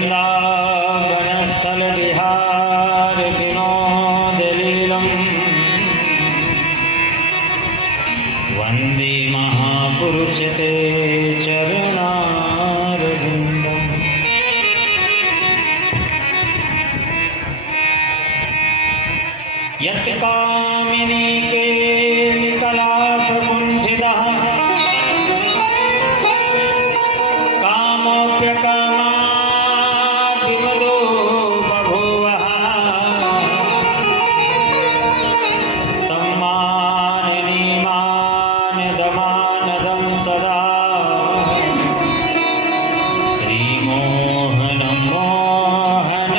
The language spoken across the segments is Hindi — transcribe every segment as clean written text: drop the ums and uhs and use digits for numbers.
वृंदावन विहार विनोदलीलम वंदे महापुरुष ते चरणारविंदम। यत् कामिनी केलिकलापकुंठितः कामोऽप्यकामाभिमदो बभूवः सम्माननीमानदमानदं सदा श्रीमोहनं मोहनमानतोऽस्म्यहम्।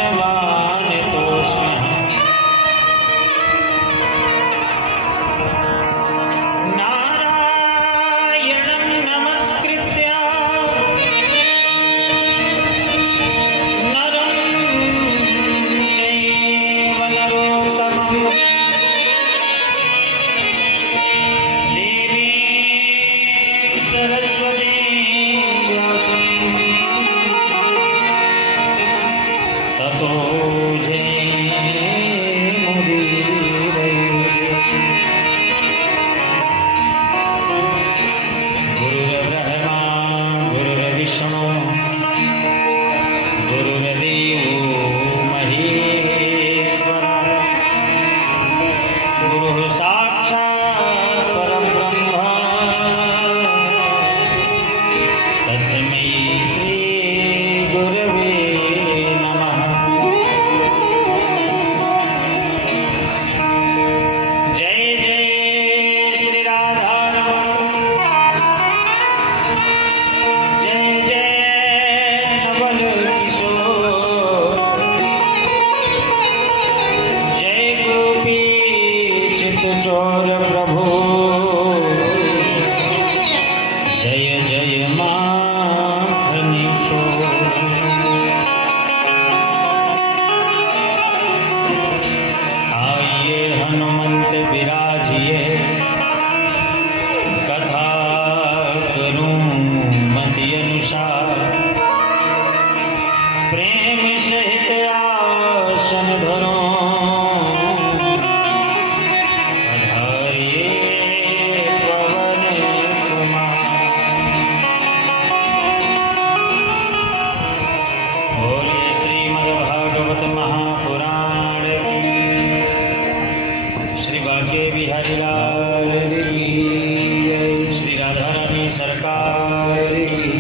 नारायणं नमस्कृत्य नरं चैव नरोत्तमं देवीं सरस्वतीं व्यासं ततो जयमुदीरये। गुरुर्ब्रह्मा गुरुर्विष्णु गुरुर्देवो महेश्वरः गुरुः साक्षात् परब्रह्म तस्मै श्री गुरवे नमः। जय जय श्री राधारमण जय जय नवल किशोर जय गोपी चित चोर प्रभु जय जय माखनी चोर। आइए हनुमंत विराजिए कथा करूं मति अनुसार प्रेम सहित आसन धरो पधारिए पवन कुमार। बोले श्रीमद्भागवत महापुराण की श्री बांके बिहारी लाल की जय। श्री राधा रानी सरकार की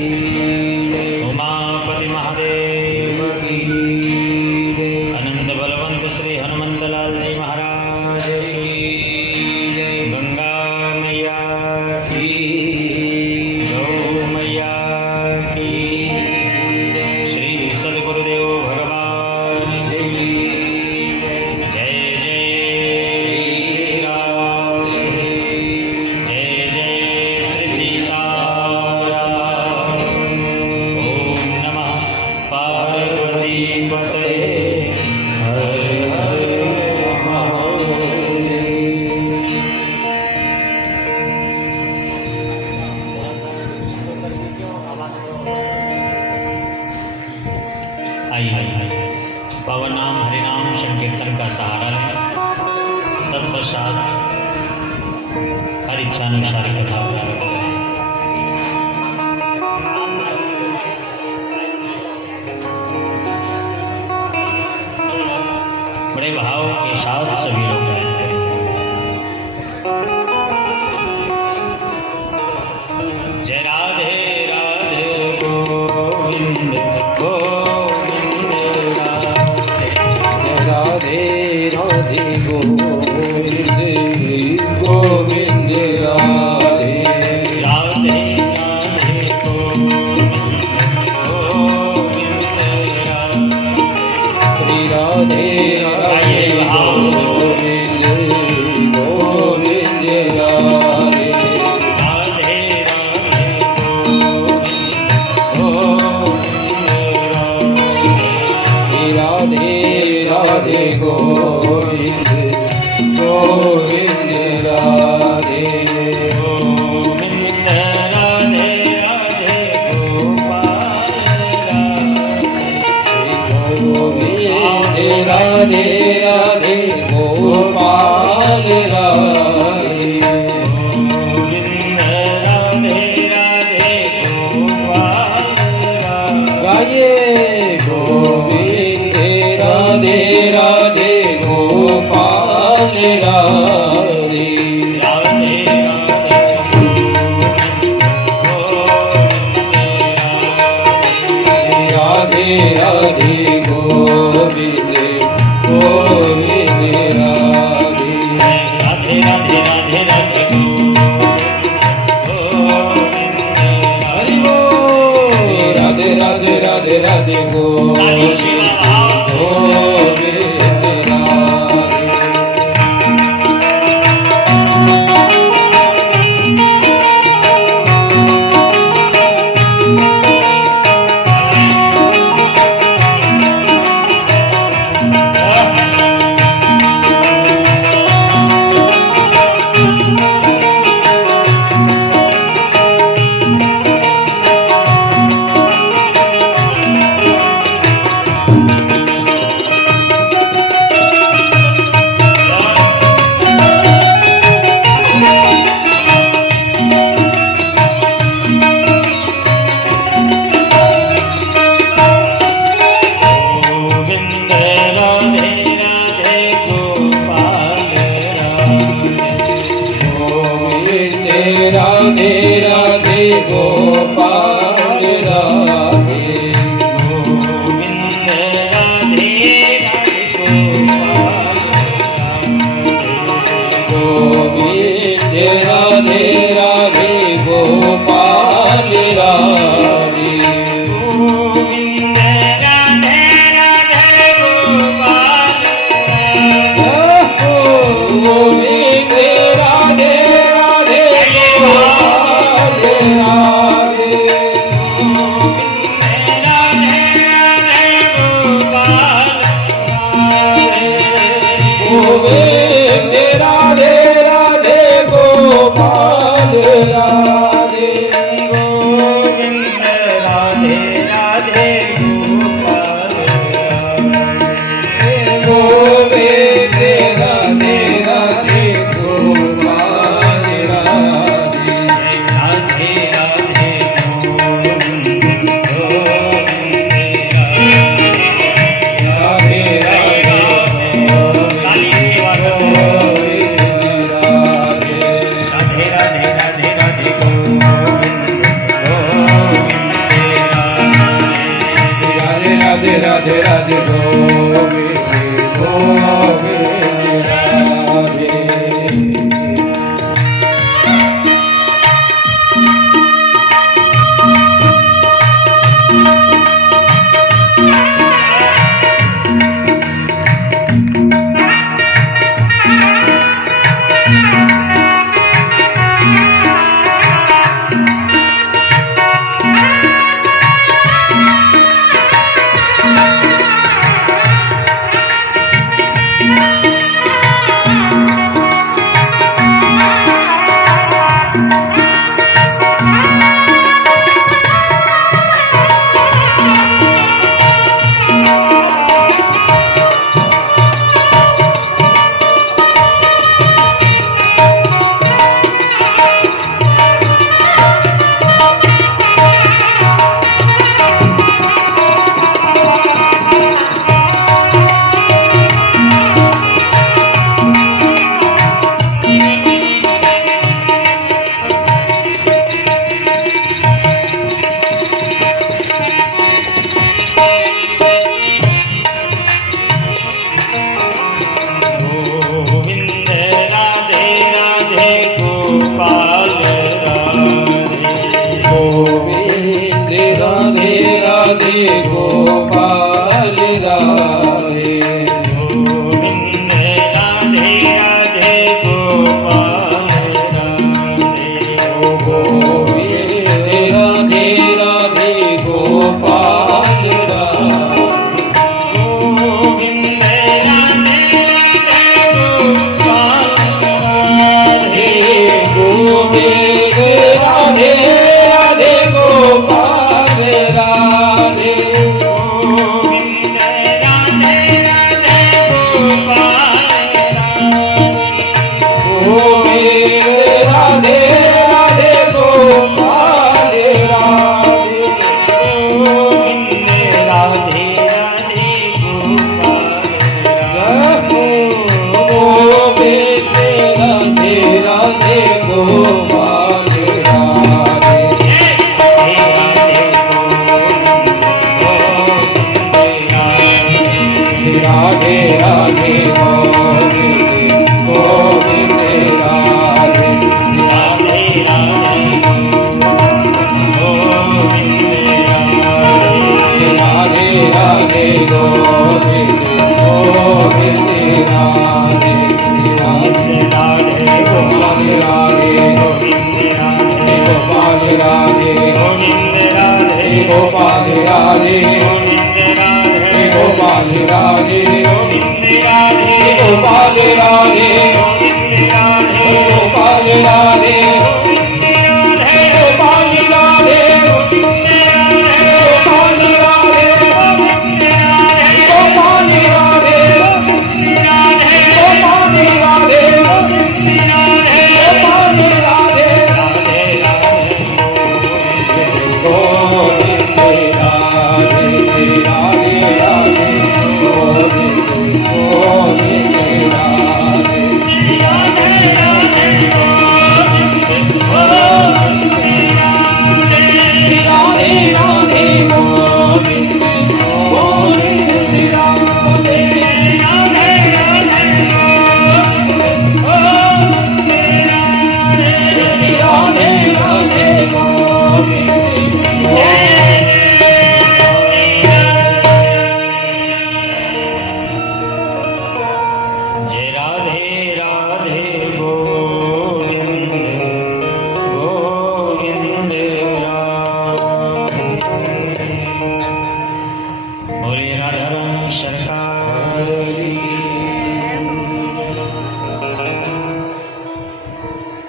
जय। उमापति महादेव की जय। अनंत बलवंत श्री हनुमंतलाल जी महाराज की जय। गंगा मैया की गौ मैया की जय। श्री सद्गुरुदेव भगवान की जय। जय श्री राम जय जय श्री सीताराम। ओम नमः पार्वती पतये हर हर महादेव। आइए पवन नाम हरिनाम संकीर्तन का सहारा लें। तत्पश्चात हर इच्छानुसार कथा प्रारंभ करें। बड़े भाव के साथ सभी लोग गायन करें। जय राधे राधे गोविंद गोविंद राधे। राधे राधे गोविंद गोविंद राधे। राधे राधे गोविंद गोविंद राधे। श्री राधे राधे गोविंद गोविंद राधे। राधे राधे गोविंद गोविंद राधे। राधे राधे गोविंद गोविंद राधे। गोविंद राधे राधे गोपाल राधे। राधे राधे गोपाल राधे गोविंद राधे राधे गोपाल राधे गाइए गोविंद राधे राधे गोपाल राधे राधे राधे राधे गोविंद गोविंद राधे राधे राधे राधे राधे गोविंद हरि बोल राधे राधे राधे राधे राधे शिवा भाव गोविंद राधे गोविंद राधे राधे गोपाल गोविंद राधे राधे गोपाल राधे गोविंद राधे राधे गोपाल गोविंद राधे राधे गोपाल राधे गोविंद राधे राधे गोपाल गोविंद राधे राधे गोपाल राधे गोविंद राधे राधे गोपाल राधे गोविंद राधे राधे गोपाल गोविंद राधे राधे गोपाल राधे राधे राधे गोविंद गोविंद राधे राधे काली सेवा गोविंद राधे राधे राधे राधे राधे गोविंद राधे राधे राधे गोविंद गोविंद राधे राधे गोविंद गोविंद राधे राधे राधे गोविंद राधे राधे गोविंद गोविंद राधे राधे गोपाल राधे गोविंद राधे गोपाल राधे गोविंद राधे गोपाल राधे गोविंद राधे गोपाल राधे गोविंद राधे गोपाल राधे गोविंद राधे गोपाल राधे गोपाल राधे गोपाल राधे गोपाल राधे गोपाल राधे गोपाल राधे गोविंद राधे राधे राधे गोविंद गोविंद राधे राधे राधे गोविंद गोविंद राधे राधे राधे गोविंद जय राधे राधे गोविंद गोविंद बोले राधा रानी सरकार की।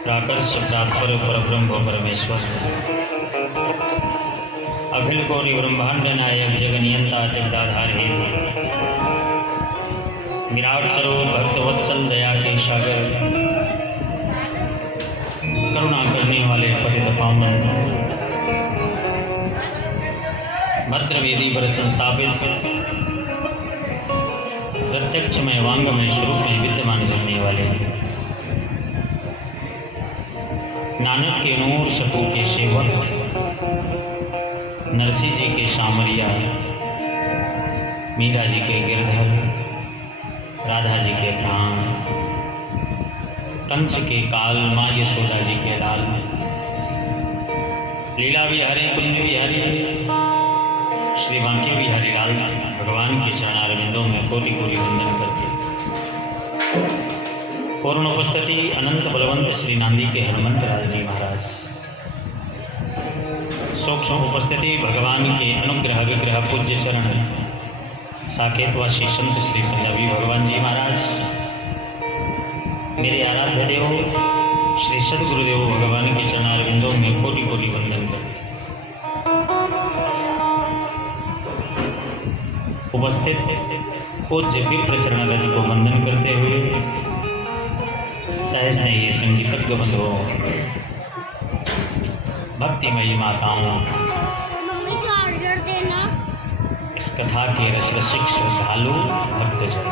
प्राकर्ष तात्पर्य परब्रह्म परमेश्वर अखिल कोटि ब्रह्मांड नायक जगनियंता जगदाधार हे विराट स्वरूप भक्तवत्सल दया के सागर करुणा करने वाले पतित पावन भद्र वेदी पर संस्थापित प्रत्यक्षमय वांगमय स्वरूप में विद्यमान करने वाले नानक के नूर सपू के सेवक नरसिंह जी के सामरिया मीरा जी के गिरधर राधा जी के प्राण कंस के काल माँ यशोदा जी के लाल लीला बिहारी कुंज बिहारी श्री बांके बिहारी लाल भगवान के चरणारविंदों में कोटि कोटि वंदन करके पूर्ण उपस्थिति अनंत बलवंत श्री नांदी के हनुमंत राज जी महाराज सूक्ष्म उपस्थिति भगवान के अनुग्रह विग्रह पूज्य चरण साकेतवासी संत श्री पंजाबी भगवान जी महाराज मेरे आराध्य देव श्री सदगुरुदेव भगवान के चरणारविंदों में कोटि कोटि वंदन करते उपस्थित पूज्य विप्र चरण रज को वंदन करते हुए सहज ने ये संगीतज्ञ बंधुओं भक्तिमयी माताओं मम्मी चार्जर देना। इस कथा के रस रसिक श्रद्धालु भक्तजन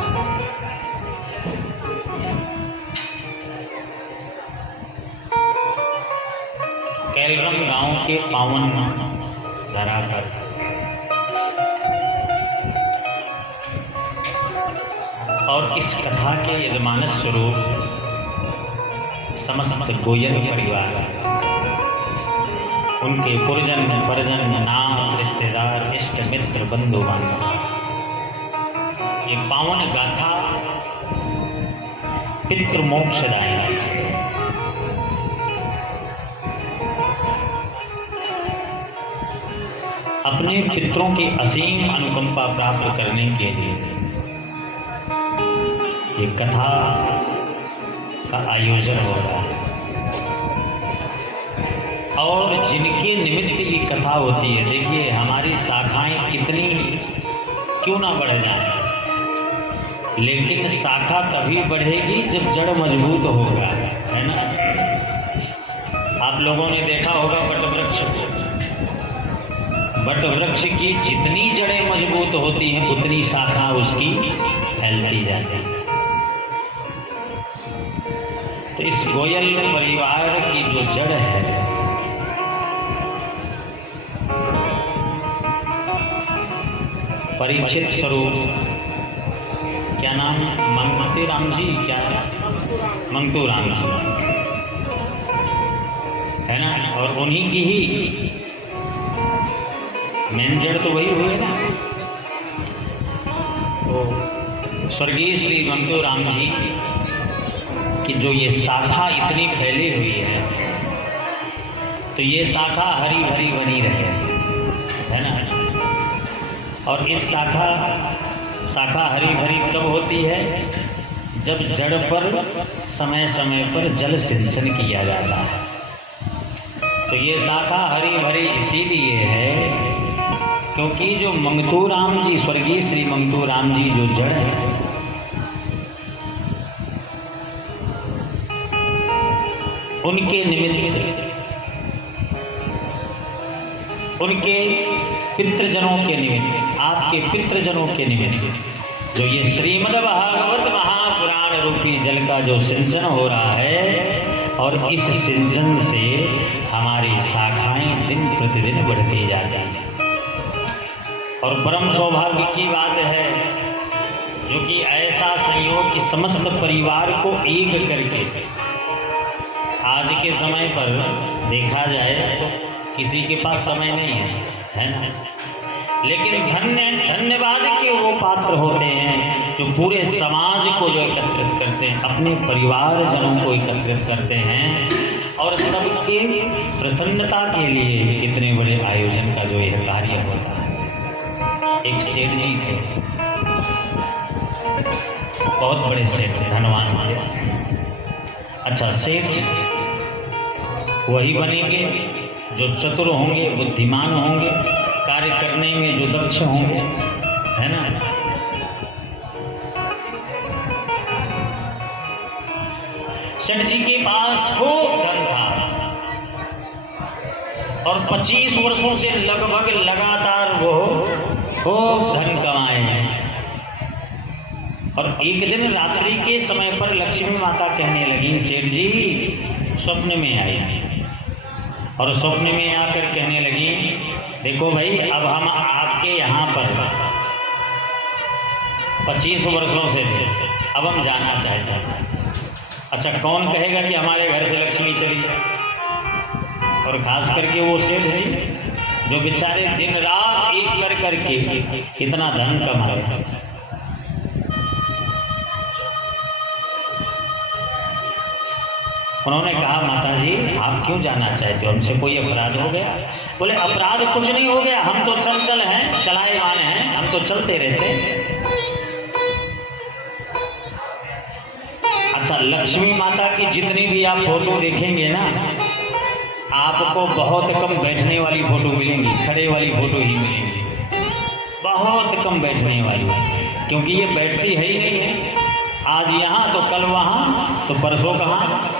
कैलरम गांव के पावन धराधर और इस कथा के यजमान स्वरूप समस्त गोयल परिवार उनके पुरजन परिजन नाम रिश्तेदार इष्ट मित्र बंधु बांधव ये पावन गाथा पितृ मोक्षदायी है। अपने पितरों की असीम अनुकंपा प्राप्त करने के लिए ये कथा का आयोजन हो रहा है और जिनके निमित्त ये कथा होती है, देखिए हमारी शाखाएं कितनी क्यों ना बढ़ जाए, लेकिन शाखा तभी बढ़ेगी जब जड़ मजबूत होगा, है ना। आप लोगों ने देखा होगा वट वृक्ष की जितनी जड़ें मजबूत होती हैं उतनी शाखा उसकी फैलती जाती है। तो इस गोयल परिवार की जो जड़ है परीक्षित स्वरूप क्या नाम, मंगती राम जी, क्या मंगतू राम जी है ना, और उन्हीं की ही मेन जड़ तो वही हुए ना। तो स्वर्गीय श्री मंगतू राम जी की जो ये शाखा इतनी फैली हुई है, तो ये शाखा हरी भरी बनी रहे, है ना। और इस शाखा हरी भरी कब होती है, जब जड़ पर समय समय पर जल सिंचन किया जाता है। तो ये शाखा हरी भरी इसीलिए है क्योंकि जो मंगतू राम जी, स्वर्गीय श्री मंगतू राम जी जो जड़ है, उनके निमित्त, उनके पितृजनों के निमित्त, आपके पितृजनों के निमित्त जो ये श्रीमद् भागवत महापुराण रूपी जल का जो सिंचन हो रहा है, और इस सिंचन से हमारी शाखाएं दिन प्रतिदिन बढ़ती जाती हैं। और परम सौभाग्य की बात है जो कि ऐसा संयोग कि समस्त परिवार को एक करके आज के समय पर देखा जाए तो किसी के पास समय नहीं है ना, लेकिन धन्यवाद के वो पात्र होते हैं जो पूरे समाज को जो एकत्रित करते हैं, अपने परिवारजनों को एकत्रित करते हैं, और सबके प्रसन्नता के लिए इतने बड़े आयोजन का जो यह कार्य होता है। एक सेठ जी थे, बहुत बड़े सेठ, धनवान थे। अच्छा, सेठ वही बनेंगे जो चतुर होंगे, बुद्धिमान होंगे, कार्य करने में जो दक्ष होंगे, है ना। सेठ जी के पास खूब धन था और 25 वर्षों से लगभग लगातार वो खूब धन कमाए। और एक दिन रात्रि के समय पर लक्ष्मी माता कहने लगी, सेठ जी स्वप्न में आई, और स्वप्न में आकर कहने लगी, देखो भाई, अब हम आपके यहाँ पर 25 वर्षों से थे, अब हम जाना चाहते हैं। अच्छा, कौन कहेगा कि हमारे घर से लक्ष्मी चली जाए? और खास करके वो सेठ जी जो बेचारे दिन रात एक कर करके इतना धन कमाए। उन्होंने कहा, माता जी आप क्यों जाना चाहते हो, हमसे कोई अपराध हो गया? बोले, अपराध कुछ नहीं हो गया, हम तो चंचल हैं, चलाएमान हैं, हम तो चलते रहते हैं। अच्छा, लक्ष्मी माता की जितनी भी आप फोटो देखेंगे ना, आपको बहुत कम बैठने वाली फोटो मिलेंगी, खड़े वाली फोटो ही मिलेंगी, बहुत कम बैठने वाली, क्योंकि ये बैठती है ही नहीं है। आज यहाँ तो कल वहाँ, तो परसों कहाँ।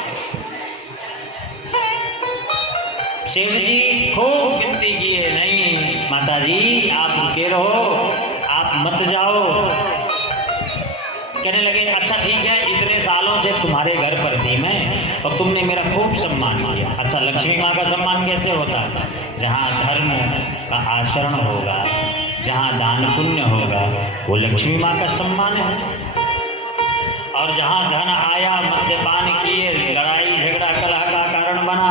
सेठ जी खूब विनती की है, नहीं माता जी आप रुके रहो, आप मत जाओ। कहने लगे, अच्छा ठीक है, इतने सालों से तुम्हारे घर पर थी मैं और तुमने मेरा खूब सम्मान किया। अच्छा, लक्ष्मी माँ का सम्मान कैसे होता है? जहाँ धर्म का आचरण होगा, जहाँ दान पुण्य होगा, वो लक्ष्मी माँ का सम्मान है। और जहाँ धन आया, मद्यपान किए, लड़ाई झगड़ा कलह का कारण बना,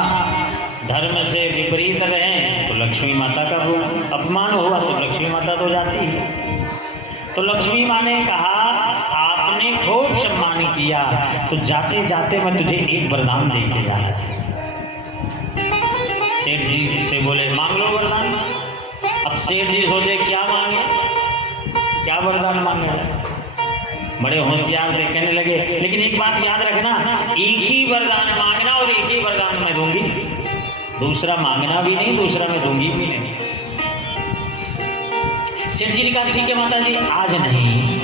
धर्म से विपरीत रहे, तो लक्ष्मी माता का अपमान हुआ, तो लक्ष्मी माता तो जाती है। तो लक्ष्मी माँ ने कहा, आपने खूब सम्मान किया, तो जाते जाते मैं तुझे एक वरदान दे के जाना चाहिए। सेठ जी से बोले, मांग लो वरदान। अब सेठ जी सोचे क्या मांगे, क्या वरदान मांगे? बड़े होशियार थे, कहने लगे, लेकिन एक बात याद रखना, एक ही वरदान मांगना और एक ही वरदान मैं दूंगी, दूसरा मांगना भी नहीं, दूसरा मैं दूंगी भी नहीं। सेठ जी ने कहा, ठीक है माता जी, आज नहीं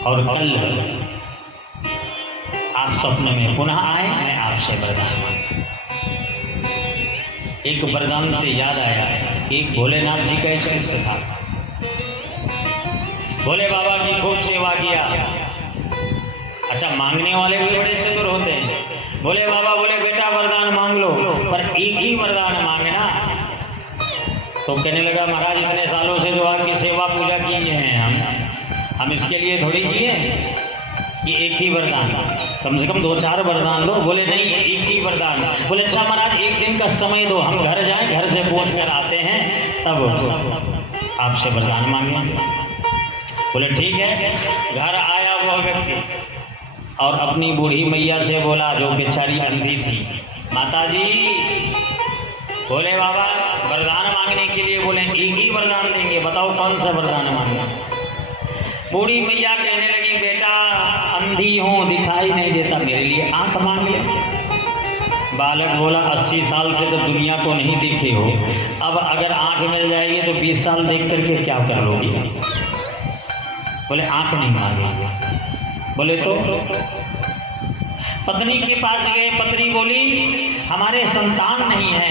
और कल आप स्वप्न में पुनः आए, मैं आपसे वरदान मांगूं। एक वरदान से याद आया, एक भोलेनाथ जी का एक शिष्य था, भोले बाबा की खूब सेवा किया। अच्छा, मांगने वाले भी बड़े चतुर होते हैं। भोले बाबा बोले, बेटा वरदान मांग लो, पर एक ही वरदान मांगना। तो कहने लगा, महाराज इतने सालों से जो आपकी सेवा पूजा की है हम इसके लिए थोड़ी किए कि एक ही वरदान, कम से कम 2-4 वरदान दो। बोले नहीं, एक ही वरदान। बोले अच्छा महाराज, एक दिन का समय दो, हम घर जाएं, घर से पूछ कर आते हैं, तब आपसे वरदान मांगेंगे। बोले ठीक है। घर आया वह व्यक्ति और अपनी बूढ़ी मैया से बोला, जो बेचारी अंधी थी, माता जी, बोले बाबा वरदान मांगने के लिए बोले एक ही वरदान देंगे, बताओ कौन सा वरदान मांगना। बूढ़ी मैया कहने लगी, बेटा अंधी हूँ, दिखाई नहीं देता, मेरे लिए आंख मांग ले। बालक बोला, 80 साल से तो दुनिया को नहीं देखे हो, अब अगर आंख मिल जाएगी तो 20 साल देख करके क्या कर लोगी। बोले आंख नहीं मांगेंगे। बोले तो पत्नी के पास गए, पत्नी बोली हमारे संतान नहीं है,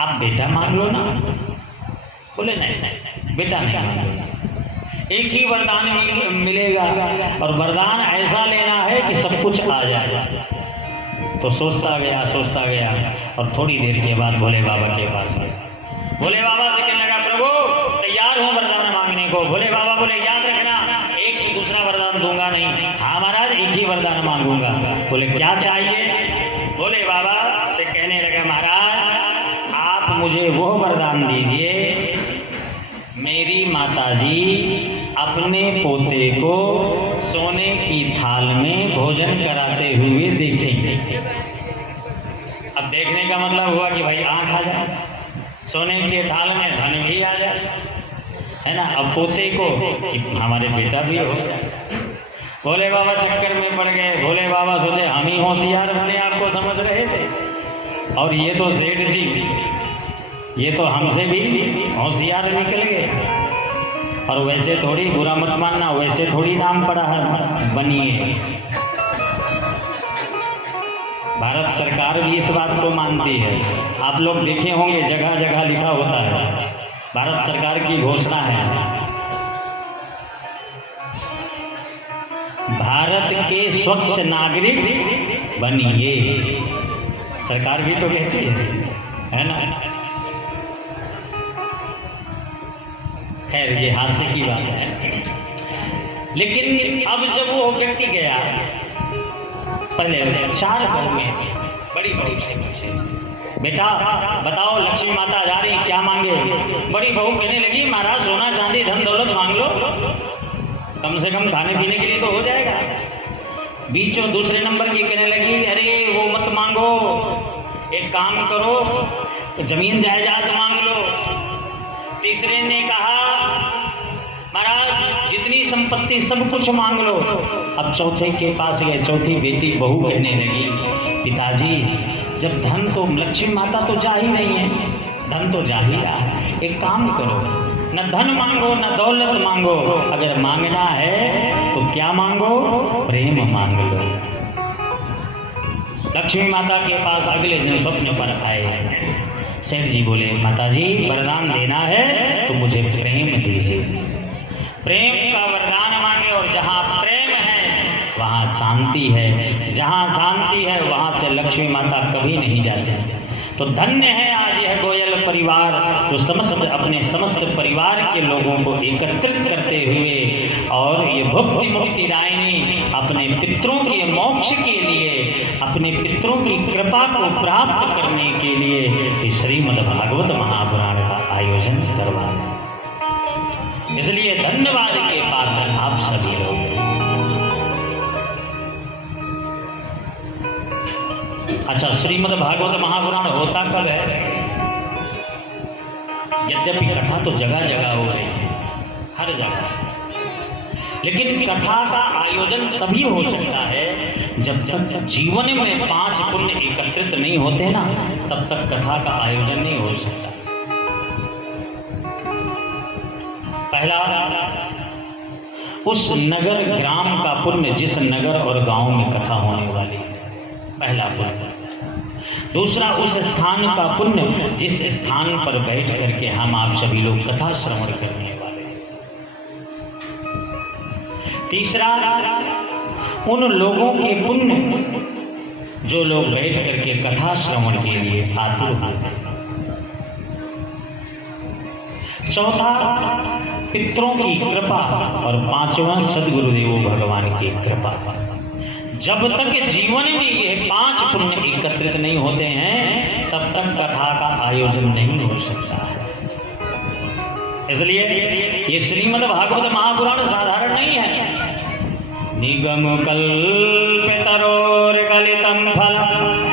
आप बेटा मांग लो ना। बोले नहीं, बेटा नहीं मांगेगा, एक ही वरदान मिलेगा और वरदान ऐसा लेना है कि सब कुछ आ जाए। तो सोचता गया और थोड़ी देर के बाद भोले बाबा के पास गया। भोले बाबा से कहने लगा, प्रभु तैयार हूँ वरदान मांगने को। भोले बाबा बोले, याद रखना, एक से दूसरा वरदान दूंगा नहीं। हाँ महाराज, एक ही वरदान मांगूंगा। बोले क्या चाहिए। भोले बाबा से कहने लगे, महाराज आप मुझे वो वरदान दीजिए, मेरी माताजी अपने पोते को सोने की थाल में भोजन कराते हुए देखेंगे। अब देखने का मतलब हुआ कि भाई आंख आ जाए, सोने के थाल में धन भी आ जाए, है ना। अब पोते को कि हमारे बेटा भी हो जाए। भोले बाबा चक्कर में पड़ गए। भोले बाबा सोचे हम ही होशियार अपने आप को समझ रहे थे, और ये तो सेठ जी, ये तो हमसे भी होशियार निकल गए। और वैसे थोड़ी, बुरा मत मानना, वैसे थोड़ी नाम पड़ा है बनिए। भारत सरकार भी इस बात को मानती है। आप लोग देखे होंगे जगह जगह लिखा होता है, भारत सरकार की घोषणा है, भारत के स्वच्छ नागरिक बनिए। सरकार भी तो कहती है ना। खैर ये हास्य की बात है। लेकिन अब जब वो व्यक्ति गया, पहले 4 बहुएं थी, बड़ी बहू से पूछे, बेटा बताओ लक्ष्मी माता जा रही, क्या मांगे। बड़ी बहू कहने लगी, महाराज सोना चांदी धन दौलत मांग लो, कम से कम खाने पीने के लिए तो हो जाएगा। बीचों दूसरे नंबर की कहने लगी, अरे वो मत मांगो, एक काम करो जमीन जायदाद मांग लो। तीसरे ने कहा, महाराज जितनी संपत्ति सब कुछ मांग लो। अब चौथे के पास गए, चौथी बेटी बहू कहने लगी, पिताजी जब धन तो लक्ष्मी माता तो जा ही नहीं है, धन तो जा ही रहा है, एक काम करो, न धन मांगो न दौलत मांगो, अगर मांगना है तो क्या मांगो, प्रेम मांग लो। लक्ष्मी माता के पास अगले दिन स्वप्न पर आए। सेठ जी बोले, माताजी वरदान देना है तो मुझे प्रेम दीजिए। प्रेम का वरदान मांगे, और जहाँ प्रेम है वहाँ शांति है, जहाँ शांति है वहाँ से लक्ष्मी माता कभी नहीं जाती। तो धन्य है आज यह गोयल परिवार, जो समस्त अपने समस्त परिवार के लोगों को एकत्रित करते हुए और ये भुक्ति मुक्ति दायिनी अपने पितरों के मोक्ष के लिए, अपने पितरों की कृपा को प्राप्त करने के लिए श्रीमद् भागवत महापुराण का आयोजन करवाया। इसलिए धन्यवाद के पात्र आप सभी लोग। अच्छा, श्रीमद् भागवत महापुराण होता कब है? यद्यपि कथा तो जगह जगह हो रही है, हर जगह, लेकिन कथा का आयोजन तभी हो सकता है जब तक जीवन में 5 पुण्य एकत्रित नहीं होते ना, तब तक कथा का आयोजन नहीं हो सकता। पहला, उस नगर ग्राम का पुण्य, जिस नगर और गांव में कथा होने वाली है, पहला पुण्य। दूसरा, उस स्थान का पुण्य जिस स्थान पर बैठ करके हम आप सभी लोग कथा श्रवण करने वाले हैं। तीसरा, उन लोगों के पुण्य जो लोग बैठ करके कथा श्रवण के लिए आतुर होते हैं। चौथा, पितरों की कृपा और पांचवा सदगुरुदेव भगवान की कृपा। जब तक जीवन में ये 5 पुण्य एकत्रित नहीं होते हैं तब तक कथा का आयोजन नहीं हो सकता है। इसलिए ये श्रीमद् भागवत महापुराण साधारण नहीं है। निगम कल्पितरोर्गलितं फलम्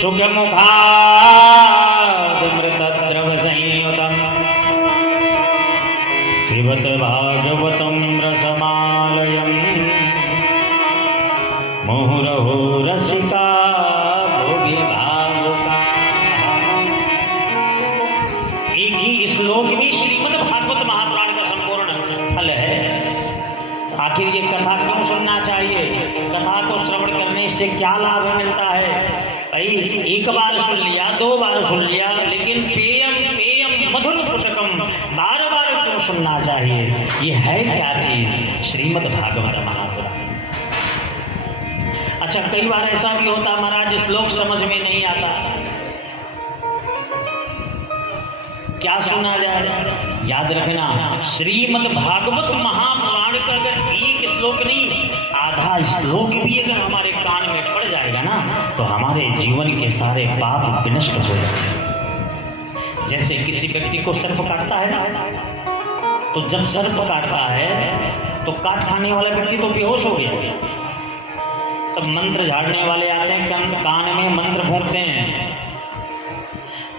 सुखमुखादमृतद्रव संयुतम् पिबत भागवतं रसमालयम् मुहुरहो रसिका भोगे भावुका। एक ही श्लोक में श्रीमद् भागवत महापुराण का संपूर्ण फल है। आखिर ये कथा क्यों सुनना चाहिए? कथा को श्रवण करने से क्या लाभ मिलता है? भाई एक बार सुन लिया, 2 बार सुन लिया, लेकिन पेयम पेयम मधुर पुस्तकम बार बार क्यों सुनना चाहिए? ये है क्या चीज? श्रीमद् भागवत महापुराण। अच्छा, कई बार ऐसा भी होता महाराज श्लोक समझ में नहीं आता, क्या सुना जाए? याद रखना, श्रीमद् भागवत महापुराण का अगर एक श्लोक नहीं, आधा श्लोक भी अगर हमारे कान में पड़ जाएगा ना तो हमारे जीवन के सारे पाप विनष्ट हो जाएंगे। जैसे किसी व्यक्ति को सर्प काटता है ना, तो जब सर्प काटता है तो काट खाने वाला व्यक्ति तो बेहोश हो गया। तब मंत्र झाड़ने वाले आते हैं, कान में मंत्र फूंकते हैं।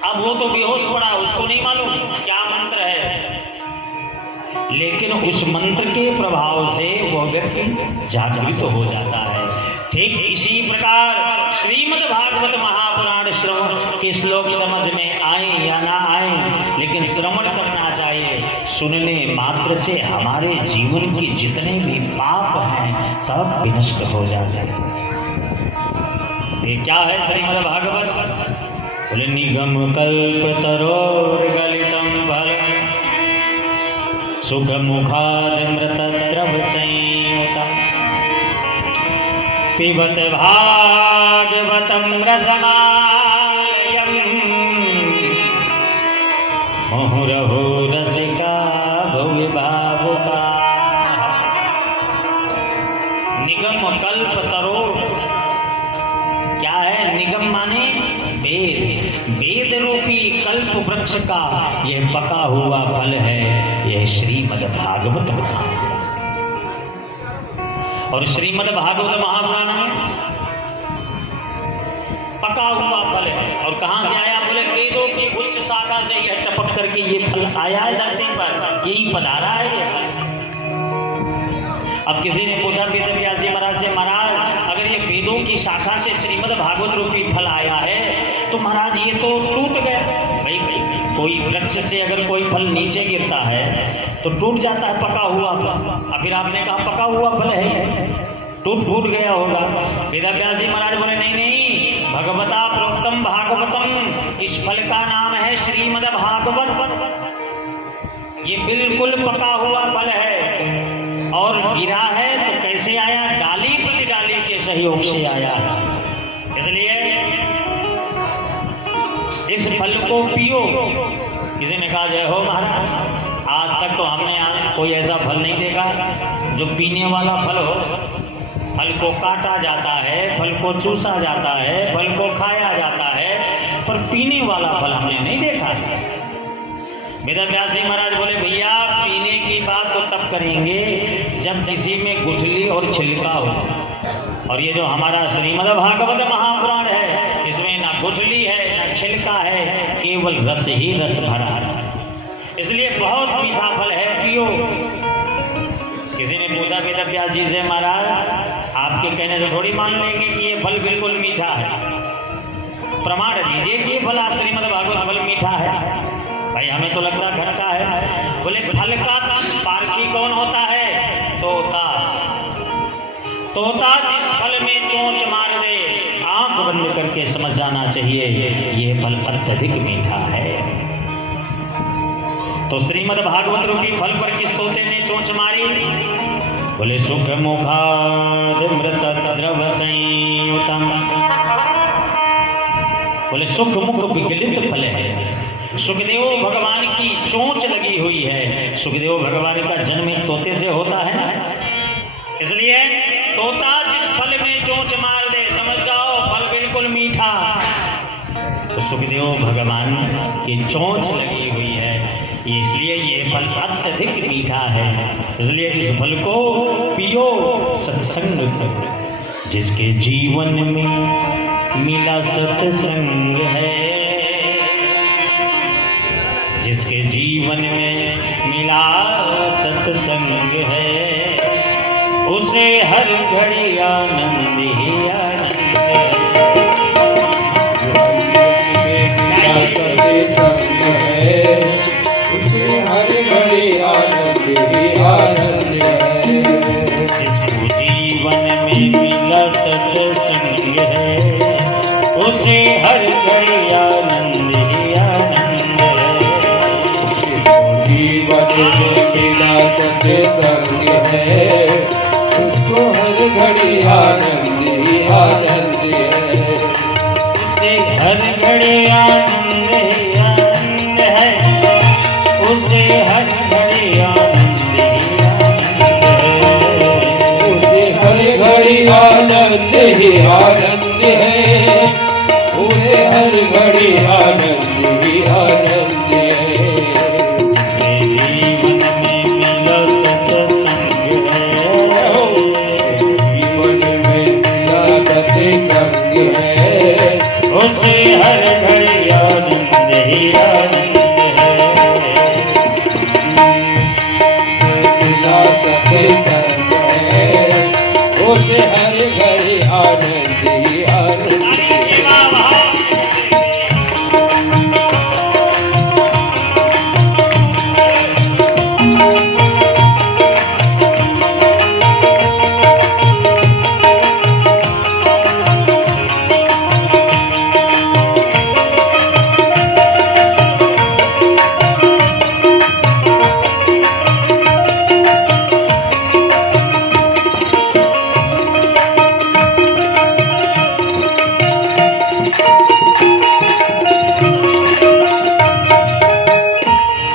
अब वो तो बेहोश पड़ा, उसको नहीं मालूम क्या मंत्र है, लेकिन उस मंत्र के प्रभाव से वह व्यक्ति जागृत हो जाता है। ठीक इसी प्रकार श्रीमद् भागवत महापुराण श्रवण के श्लोक समझ में आए या ना आए, लेकिन श्रवण करना चाहिए। सुनने मात्र से हमारे जीवन के जितने भी पाप हैं सब विनष्ट हो जाते हैं। ये क्या है श्रीमद् भागवत? निगम कल्पतरोर्गलितं फलम् सुखमुखादमृतद्रव संयुतम् पिबत भागवतं रसमालयम् मुहुरहो रसिका भुवि भावुका। निगम कल्पतरोर क्या है? निगम माने वेद, वेद रूपी कल्प वृक्ष का यह पका हुआ फल है, यह श्रीमद् भागवत महापुराण। और श्रीमद् भागवत महापुराण में पका हुआ फल है। और कहां से आया? बोले वेदों की उच्च शाखा से यह टपक करके ये फल आया है धरती पर, यही पधारा है। अब किसी ने पूछा वेद व्यासी महाराज से, महाराज अगर ये वेदों की शाखा से श्रीमद् भागवत रूपी फल आया है तो महाराज ये तो टूट गया। भाई कोई वृक्ष से अगर कोई फल नीचे गिरता है तो टूट जाता है पका हुआ। अब फिर आपने कहा पका हुआ फल है, टूट गया होगा। वेदव्यासी महाराज बोले नहीं नहीं, भगवता प्रोक्तम भागवतम, इस फल का नाम है श्रीमद् भागवत। ये बिल्कुल पका हुआ फल है और गिरा है तो कैसे आया? डाली प्रति डाली के सहयोग से आया है। इसलिए इस फल को पियो। किसी ने कहा जय हो महाराज, आज तक तो हमने कोई ऐसा फल नहीं देखा जो पीने वाला फल हो। फल को काटा जाता है, फल को चूसा जाता है, फल को खाया जाता है, पर पीने वाला फल हमने नहीं देखा। वेदव्यासी महाराज बोले भैया पीने की बात तो तब करेंगे जब किसी में गुठली और छिलका हो। और ये जो हमारा श्रीमद् भागवत महापुराण है इसमें ना गुठली है ना छिलका है, केवल रस ही रस भरा है। इसलिए बहुत मीठा फल है, पियो। किसी ने पूछा वेदव्यास जी से, महाराज आपके कहने से थोड़ी मान लेंगे कि ये फल बिल्कुल मीठा है, प्रमाण दीजिए कि ये फल श्रीमद् भागवत फल मीठा है। भाई हमें तो लगता खट्टा है। बोले फल का पारखी कौन होता है? तोता। तोता जिस फल में चोंच मार दे आंख बंद करके समझ जाना चाहिए ये फल अत्यधिक मीठा है। तो श्रीमद् भागवत रूपी फल पर किस तोते ने चोंच मारी? बोले सुख मुखादमृतद्रव संयुतम्। बोले सुख मुख विगलित फल है, सुखदेव भगवान की चोंच लगी हुई है। सुखदेव भगवान का जन्म एक तोते से होता है ना, इसलिए तोता जिस फल में चोंच मार दे समझ जाओ फल बिल्कुल मीठा। तो सुखदेव भगवान की चोंच लगी हुई है, इसलिए ये फल अत्यधिक मीठा है। इसलिए इस फल को पियो सत्संग करो। जिसके जीवन में मिला सत्संग है, जिसके जीवन में मिला सत्संग है, उसे हर घड़ी आनंद ही आनंद है। उसे हर घड़ी आनंद ही आनंद है। जिसको जीवन में मिला सत्संग है, उसे हर घड़ी आनंद ही आनंद है। जीवन में मिला सत्संग है, उसको हर घड़ी आनंद ही आनंद है। उसे हर घड़ी आनंद ही आनंद है, उसे हर घड़ी आनंद ही आनंद है। उसे हर घड़ी आनंद ही आनंद है। उसे हर घड़ी आनंद ही आनंद है। जिसके जीवन में मिला सत्संग है, जीवन में मिला सत्संग है, उसे हर घड़ी आनंद ही आनंद है। मिला सत्संग है, उसे हर घड़ी आनंद ही आनंद हमारी सेवा भाव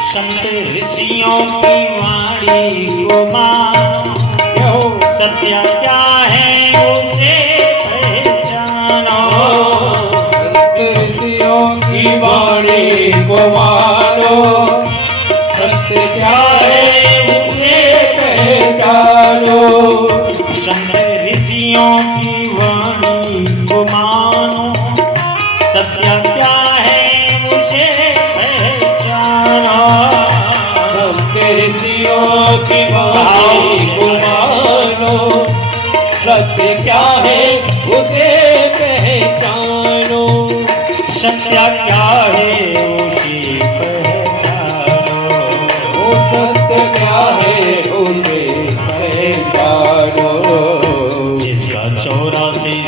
संत ऋषियों की वाणी को मानो, सत्य क्या है उसे पहचानो। ऋषियों की वाणी को मानो, सत्य क्या है उसे पहचानो। संत ऋषियों की वाणी को मानो, सत्य क्या है उसे पहचानो। संत ऋषियों की वाणी को मानो, सत्य क्या है उसे पहचानो। सत्य क्या है उसे पहचानो। वो सत्य क्या है उसे पहचानो। जिसका 84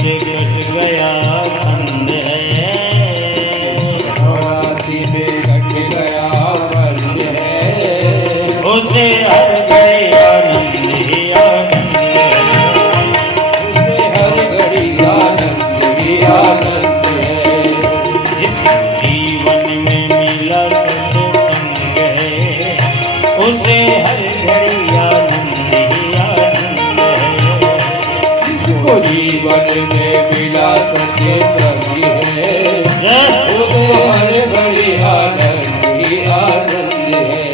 से कट गया बंद है, 84 में कट गया बंद है, उसे हर घड़ी आनंद ही आनंद है। उसे हर घड़ी आनंद ही आनंद है। जिसके जीवन में मिला सत्संग है, उसे हर घड़ी आनंद ही आनंद है। जिसको जीवन में मिला सत्संग है, उसे हर घड़ी आनंद ही आनंद है।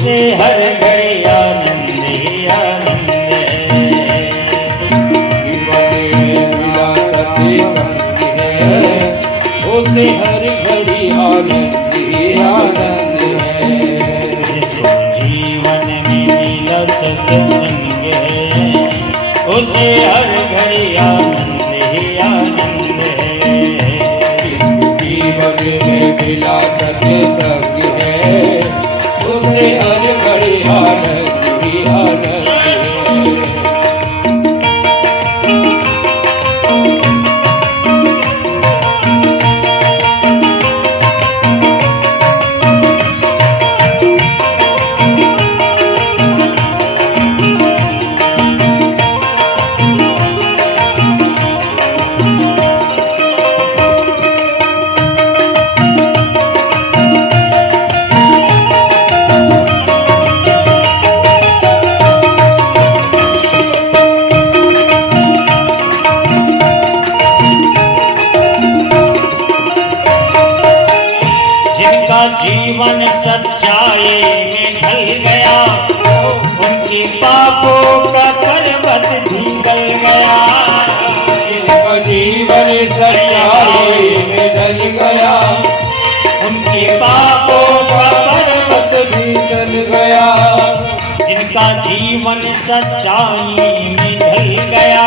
उसे हर घड़ी आनंद ही आनंद है। उसे हर घड़ी आनंद ही आनंद है। जिसको जीवन में मिला सत्संग है उसे हर घड़ी आनंद ही आनंद है। जीवन में मिला सत्संग है उसे हर घड़ी आनंद ही आनंद है। जीवन सच्चाई में ढल गया उनके पापों का पर्वत भी गल गया। जिनका जीवन सच्चाई में ढल गया उनके पापों का पर्वत भी ढल गया। जिनका जीवन सच्चाई में ढल गया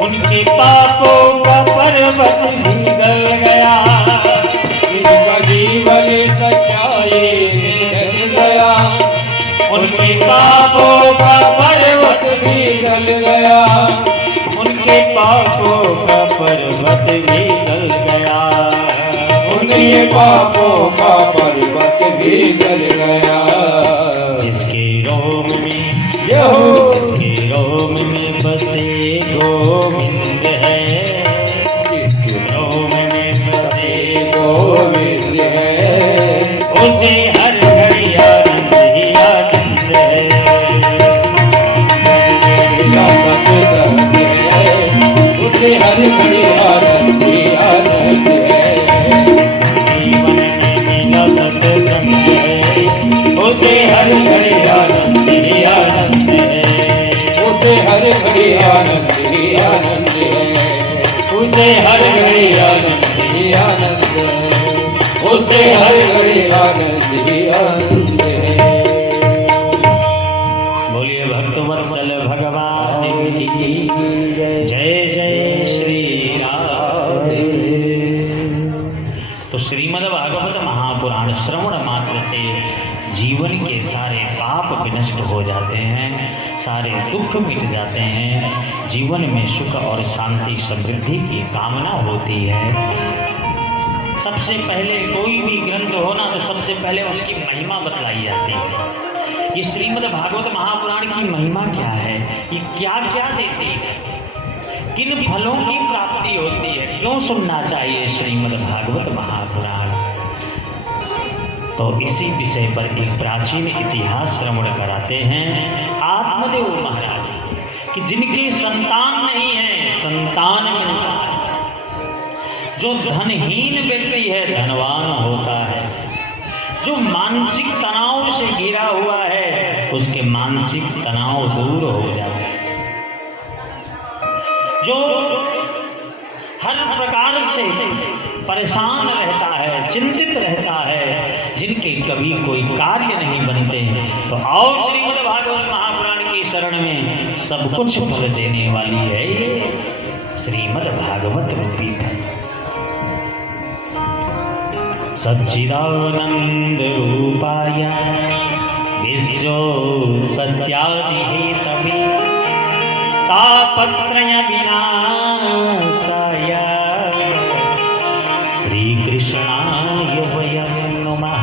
उनके पापों का पर्वत भी गल गया। जिनका जीवन सच्चाई में ढल गया उनके पापों का पर्वत भी ढल गया। उनके पापों का पर्वत भी गल गया। उनके पापों का पर्वत भी ढल गया। जिसके रोम में यहो जिसके रोम में बसे गोविंद है जिसके रोम में बसे गोविंद है उसे हर घड़ी आनंद ही आनंद है। उसे हर घड़ी आनंद ही आनंद है। जीवन में मिला सत्संग है उसे हर घड़ी आनंद ही आनंद है। उसे हर घड़ी आनंद ही आनंद है। उसे हर घड़ी आनंद ही आनंद है। उसे हर घड़ी आनंद ही आनंद है। बोलिए भक्तवत्सल भगवान की जय जय श्री राम। तो श्रीमद् भागवत महापुराण श्रवण मात्र से जीवन के सारे पाप विनष्ट हो जाते हैं, सारे दुख मिट जाते हैं, जीवन में सुख और शांति समृद्धि की कामना होती है। सबसे पहले कोई भी ग्रंथ हो ना तो सबसे पहले उसकी महिमा बतलाई जाती है। ये श्रीमद् भागवत महापुराण की महिमा क्या है, ये क्या क्या देती है, किन फलों की प्राप्ति होती है, क्यों सुनना चाहिए श्रीमद् भागवत महापुराण। तो इसी विषय पर एक प्राचीन इतिहास श्रवण कराते हैं आत्मदेव महाराज कि जिनकी संतान नहीं है संतान मिलता है। जो धनहीन व्यक्ति है धनवान होता है। जो मानसिक तनाव से घिरा हुआ है उसके मानसिक तनाव दूर हो जाते हैं। जो हर प्रकार से परेशान रहता है चिंतित रहता है जिनके कभी कोई कार्य नहीं बनते तो आओ श्रीमद् भागवत महापुराण की शरण में सब कुछ फल देने वाली है ये श्रीमद् भागवत रूपी फल। सच्चिदानंद रूपाय विश्वोत्पत्त्यादिहेतवे तापत्रय विनाशाय श्री कृष्णाय वयं नमः।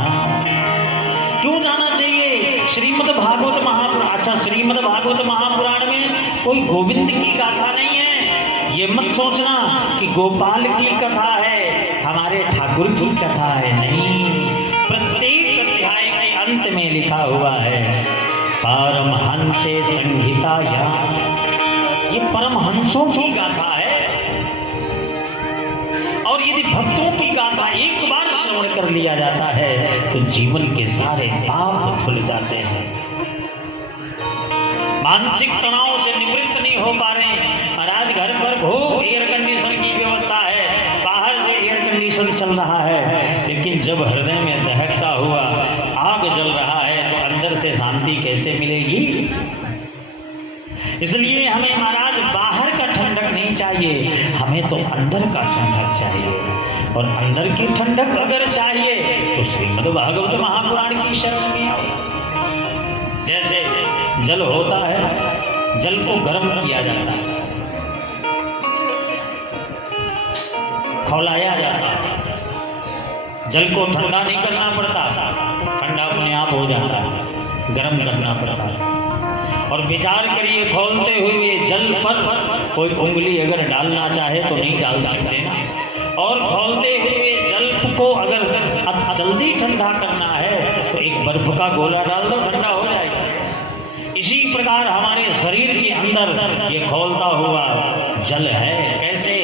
क्यों जाना चाहिए श्रीमद् भागवत महापुराण। अच्छा श्रीमद् भागवत महापुराण में कोई गोविंद की गाथा नहीं है, ये मत सोचना कि गोपाल की कथा है हमारे ठाकुर की कथा है, नहीं। प्रत्येक अध्याय के अंत में लिखा हुआ है परमहंसे संहिताया, ये परमहंसों की गाथा है। और यदि भक्तों की गाथा एक बार श्रवण कर लिया जाता है तो जीवन के सारे पाप धुल जाते हैं। मानसिक तनाव से निवृत्त नहीं हो पा रहे हैं। महाराज घर पर खूब एयर कंडीशन की व्यवस्था है, बाहर से एयर कंडीशन चल रहा है, लेकिन जब हृदय में दहकता हुआ आग जल रहा है तो अंदर से शांति कैसे मिलेगी? इसलिए हमें महाराज बाहर का ठंडक नहीं चाहिए, हमें तो अंदर का ठंडक चाहिए। और अंदर की ठंडक अगर चाहिए तो श्रीमद् भागवत महापुराण की शरण में आओ। जैसे जल होता है, जल को गर्म किया जाता है, खौलाया जाता है, जल को ठंडा नहीं करना पड़ता, ठंडा अपने आप हो जाता है, गर्म करना पड़ता है। और विचार करिए, खौलते हुए जल पर कोई उंगली अगर डालना चाहे तो नहीं डाल सकते ना, और खौलते हुए जल को अगर जल्दी ठंडा करना है तो एक बर्फ का गोला डाल दो, ठंडा हो जाएगा। इसी प्रकार हमारे शरीर के अंदर ये खौलता हुआ जल है। कैसे?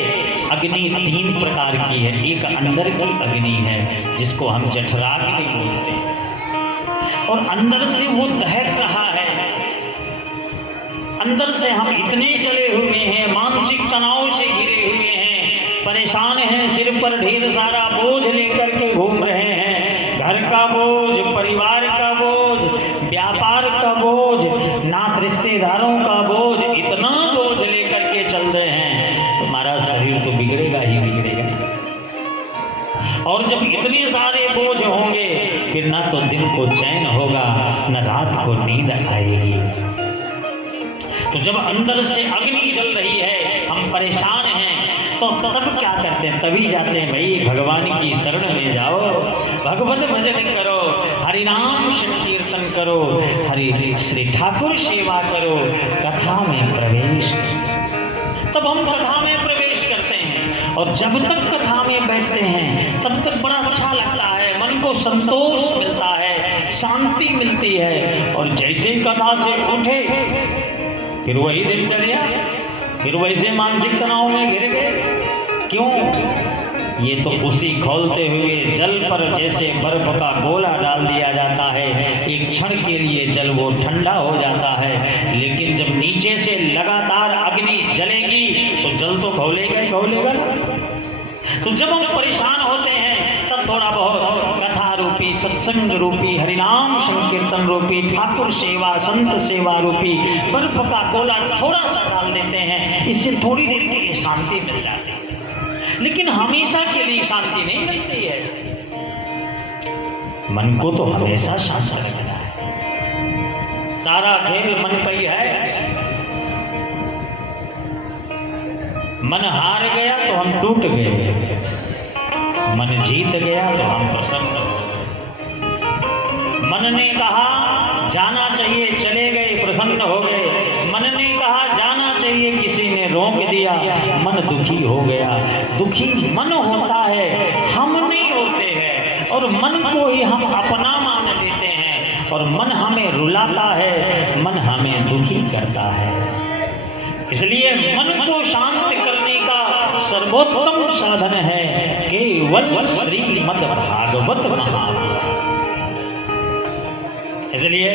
अग्नि 3 प्रकार की है। एक अंदर की अग्नि है जिसको हम जठराग्नि बोलते हैं, और अंदर से वो दहक रहा है। अंदर से हम इतने जले हुए हैं, मानसिक तनाव से घिरे हुए हैं, परेशान हैं, सिर पर ढेर सारा बोझ लेकर के घूम रहे हैं, घर का बोझ, परिवार का बोझ, व्यापार का बोझ, नात रिश्तेदारों का बोझ, इतना बोझ लेकर के चल रहे हैं, तुम्हारा शरीर तो बिगड़ेगा ही बिगड़ेगा। और जब इतने सारे बोझ होंगे फिर ना तो दिन को चैन होगा, न रात को नींद आएगी। तो जब अंदर से अग्नि जल रही है, हम परेशान हैं, तो तब क्या करते हैं? तभी जाते हैं भाई भगवान की शरण में जाओ, भगवत भजन करो, हरि नाम संकीर्तन करो, हरि श्री ठाकुर सेवा करो, कथा में प्रवेश। तब हम कथा में प्रवेश करते हैं, और जब तक कथा में बैठते हैं तब तक बड़ा अच्छा लगता है, मन को संतोष मिलता है, शांति मिलती है। और जैसे कथा से उठे फिर वही दिनचर्या, फिर वैसे मानसिक तनाव में घिर गए। क्यों? ये तो उसी खौलते हुए जल पर जैसे बर्फ का गोला डाल दिया जाता है, एक क्षण के लिए जल वो ठंडा हो जाता है, लेकिन जब नीचे से लगातार अग्नि जलेगी तो जल तो खौलेगा ही खौलेगा ना। तो जब हम परेशान होते हैं तब थोड़ा बहुत कथा रूपी, सत्संग रूपी, हरिनाम संकीर्तन रूपी, ठाकुर सेवा, संत सेवा रूपी बर्फ का गोला थोड़ा सा डाल देते हैं, इससे थोड़ी देर के लिए शांति मिल जाती है, लेकिन हमेशा के लिए शांति नहीं मिलती है। मन को तो हमेशा शांत रखना है, सारा खेल मन का ही है। मन हार गया तो हम टूट गए, मन जीत गया तो हम प्रसन्न हो गए। मन ने कहा जाना चाहिए, चले गए, प्रसन्न हो गए। मन ने कहा जाना चाहिए, किसी ने रोक दिया, मन दुखी हो गया। दुखी मन होता है, हम नहीं होते हैं, और मन को ही हम अपना मान लेते हैं, और मन हमें रुलाता है, मन हमें दुखी करता है। इसलिए मन को शांत करने का सर्वोत्तम साधन है केवल श्रीमद् भागवत महापुराण। इसलिए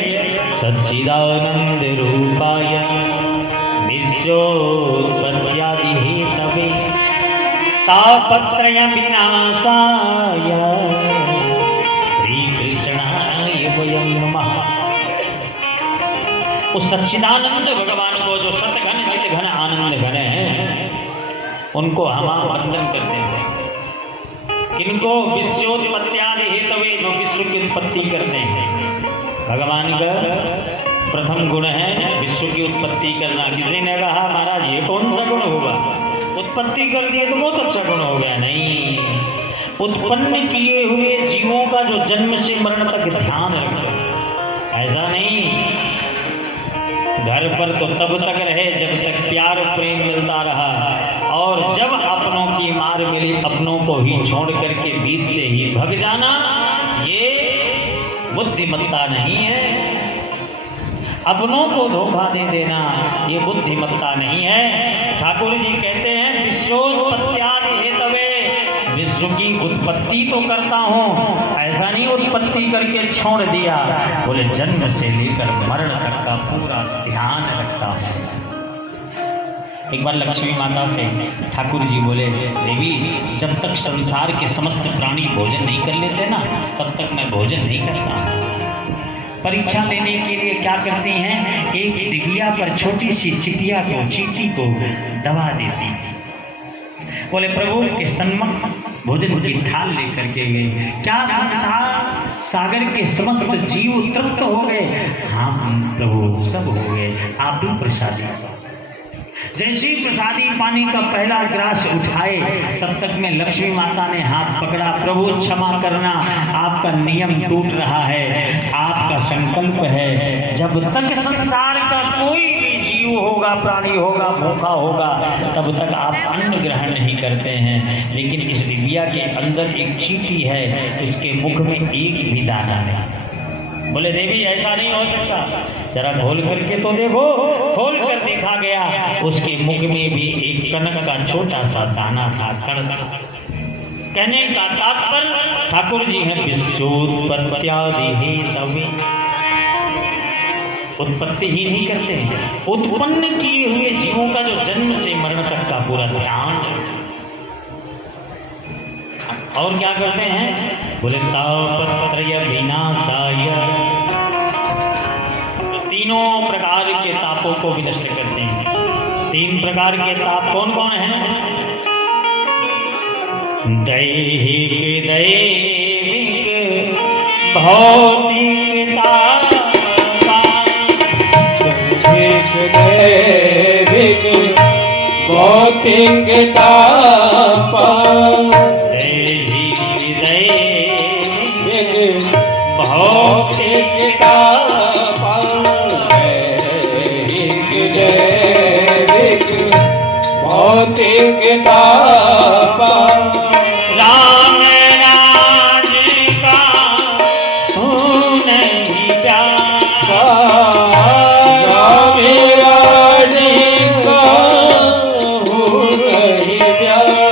सच्चिदानंद रूपाय विश्वोत्पत्त्यादि हेतवे तापत्रय विनाशाय श्री कृष्णाय वयं नमः। उस सच्चिदानंद भगवान को, जो सतघन चित घन आनंद घन है, उनको हम वंदन करते हैं। किनको? विश्वोत्पत्त्यादि हेतवे, जो विश्व की उत्पत्ति करते हैं। भगवान का प्रथम गुण है विश्व की उत्पत्ति करना। किसी ने कहा महाराज ये कौन सा गुण हुआ, उत्पत्ति कर दिए तो बहुत अच्छा गुण हो गया। नहीं, उत्पन्न किए हुए जीवों का जो जन्म से मरण तक ध्यान रखो, ऐसा नहीं। घर पर तो तब तक रहे जब तक प्यार प्रेम मिलता रहा, और जब अपनों की मार मिली अपनों को ही छोड़ करके बीच से ही भग जाना, ये बुद्धिमत्ता नहीं है। अपनों को धोखा दे देना ये बुद्धिमत्ता नहीं है। ठाकुर जी कहते हैं विश्वोत्पत्त्यादि हेतवे, विश्व विश्व की उत्पत्ति तो करता हूँ, ऐसा नहीं उत्पत्ति करके छोड़ दिया। बोले जन्म से लेकर मरण तक का पूरा ध्यान रखता हूँ। एक बार लक्ष्मी माता से ठाकुर जी बोले, देवी जब तक संसार के समस्त प्राणी भोजन नहीं कर लेते ना, तब तक मैं भोजन नहीं करता। परीक्षा देने के लिए क्या करती हैं, एक डिबिया पर छोटी सी चिटिया को, चींटी को दबा देती। बोले प्रभु के सन्मुख भोजन की थाल लेकर के गए, क्या संसार सागर के समस्त जीव तृप्त हो गए? हाँ प्रभु सब हो गए, आप भी प्रसादी। जैसे ही प्रसादी पानी का पहला ग्रास उठाए, तब तक में लक्ष्मी माता ने हाथ पकड़ा, प्रभु क्षमा करना, आपका नियम टूट रहा है, आपका संकल्प है जब तक संसार का कोई भी जीव होगा, प्राणी होगा, भूखा होगा, तब तक आप अन्न ग्रहण नहीं करते हैं। लेकिन इस डिबिया के अंदर एक चींटी है, उसके मुख में एक भी दाना नहीं। बोले देवी ऐसा नहीं हो सकता, जरा खोल करके तो देखो। खोल कर देखा गया, उसके मुख में भी एक कनक का छोटा सा दाना था। कहने का तात्पर्य ठाकुर जी हैं विश्वोत्पत्त्यादि तवे, उत्पत्ति ही नहीं करते हैं, उत्पन्न किए हुए जीवों का जो जन्म से मरण तक का पूरा ध्यान। और क्या करते हैं, बोले तापत्रय विनाशाय, तीनों प्रकार के तापों को विनष्ट करते हैं। तीन प्रकार के ताप कौन कौन हैं? दैहिक, दैविक, भौतिक ताप। दैविक भौतिक ताप, भौतिक ताप, भौतिक ताप। राम राज का तू नहीं प्यारा, राम राज का तू नहीं प्यारा।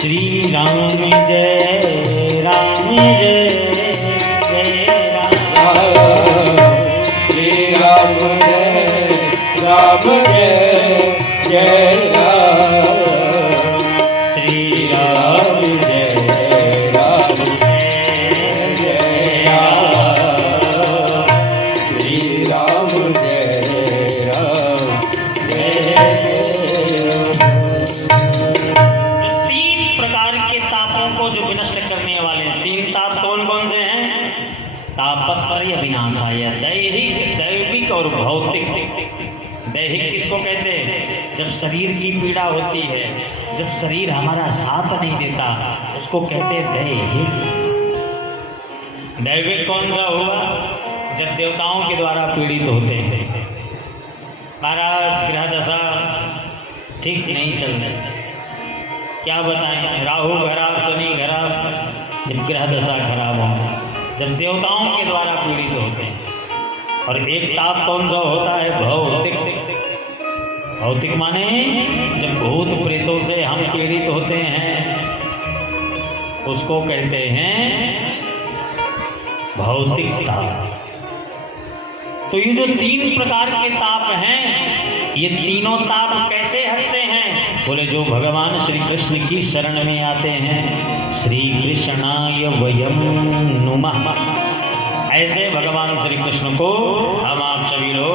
श्री राम जय राम जय जय राम, श्री राम जय राम जय जय राम, श्री राम जय राम जय जय राम, श्री राम जय राम जय तीन प्रकार के तापों को जो विनष्ट करने वाले हैं, तीन ताप कौन कौन से हैं? तापत्रय विनाशाय, दैहिक, दैविक और भौतिक। दैहिक किसको कहते हैं? जब शरीर की पीड़ा होती है, जब शरीर हमारा साथ नहीं देता, उसको कहते हैं दैहिक। दैविक कौन सा हुआ? जब देवताओं के द्वारा पीड़ित होते हैं, महाराज ग्रह दशा ठीक नहीं चल रही, क्या बताएं, राहु खराब, शनि खराब, जब ग्रह दशा खराब हो, जब देवताओं के द्वारा पीड़ित होते हैं। और एक ताप कौन सा होता है? भौतिक। भौतिक माने जब भूत प्रेतों से हम पीड़ित होते हैं, उसको कहते हैं भौतिक ताप। तो ये जो तीन प्रकार के ताप हैं, ये तीनों ताप कैसे हटते हैं? बोले जो भगवान श्री कृष्ण की शरण में आते हैं, श्री कृष्णाय वयम नुमः, ऐसे भगवान श्री कृष्ण को हम आप सभी लोग